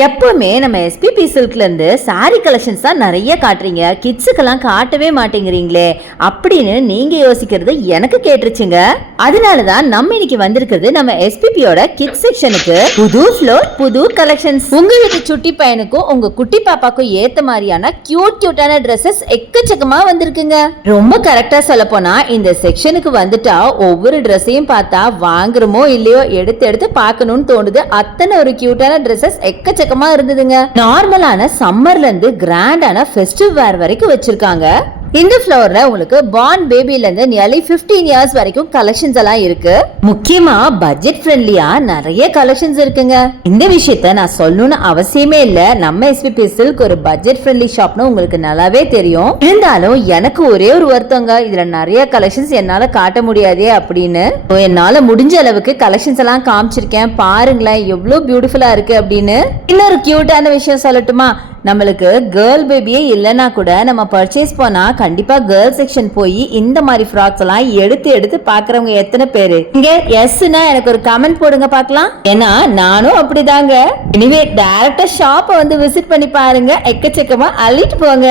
எப்பவுமே நம்ம எஸ்பிபி சில்க்ல இருந்து சாரி கலெக்ஷன்ஸ் தான் நிறைய காட்டுறீங்க, கிட்ஸுக்கெல்லாம் காட்டவே மாட்டேங்கிறீங்களே அப்படின்னு நீங்க யோசிக்கிறது எனக்கு கேட்டுருச்சுங்க. அதனாலதான் நம்ம இன்னைக்கு வந்திருக்கிறது நம்ம எஸ்பிபியோட கிட்ஸ் செக்ஷனுக்கு. புது ஃப்ளோர், புது கலெக்ஷன்ஸ். உங்க வீட்டு சுட்டி பையனுக்கும் உங்க குட்டி பாப்பாக்கும் ஏத்த மாதிரியான கியூட்டான ட்ரெஸ்ஸஸ் எக்கச்சக்கமா வந்திருக்குங்க. ரொம்ப கரெக்டா சொல்ல போனா இந்த செக்ஷனுக்கு வந்துட்டா ஒவ்வொரு ட்ரெஸ்ஸையும் பார்த்தா வாங்குறோமோ இல்லையோ எடுத்து எடுத்து பார்க்கணும்னு தோணுது. அத்தனை ஒரு கியூட்டான ட்ரெஸ்ஸஸ் எக்கச்சக்கமா இருந்ததுங்க. நார்மலான சம்மர்ல இருந்து கிராண்டான ஃபெஸ்டிவ் வேர் வரைக்கும் வச்சிருக்காங்க. இந்த ஃப்ளோர்ல உங்களுக்கு பார்ன் பேபில இருந்து நியர்லி 15 இயர்ஸ் வரைக்கும் கலெக்ஷன்ஸ் எல்லாம் இருக்கு. முக்கியமா பட்ஜெட் ஃப்ரெண்ட்லியா நிறைய கலெக்ஷன்ஸ் இருக்குங்க. இந்த விஷயத்த நான் சொல்லணும்னு அவசியமே இல்ல. நம்ம எஸ்பிபி சில்க் ஒரு பட்ஜெட் ஃப்ரெண்ட்லி ஷாப்னு உங்களுக்கு நல்லாவே தெரியும். இருந்தாலும் எனக்கு ஒரே ஒரு வருத்தங்க, இதுல நிறைய கலெக்ஷன்ஸ் என்னால காட்ட முடியாதே அப்படின்னு. என்னால முடிஞ்ச அளவுக்கு கலெக்ஷன்ஸ் எல்லாம் காமிச்சிருக்கேன். பாருங்களேன் எவ்வளவு பியூட்டிஃபுல்லா இருக்கு அப்படின்னு. இன்னொரு கியூட்டான விஷயம் சொல்லட்டுமா, நம்மளுக்கு கேர்ள் பேபியே இல்லைன்னா கூட நம்ம பர்ச்சேஸ் போனா கண்டிப்பா கேர்ள் செக்ஷன் போய் இந்த மாதிரி ஃப்ராக்ஸ் எல்லாம் எடுத்து எடுத்து பாக்குறவங்க எத்தனை பேரு இங்க எஸ்னா எனக்கு ஒரு கமெண்ட் போடுங்க பாக்கலாம். ஏன்னா நானும் அப்படிதாங்க. எனிவே டைரக்டா ஷாப்பை வந்து விசிட் பண்ணி பாருங்க, எக்கச்சக்கமா அள்ளிட்டு போங்க.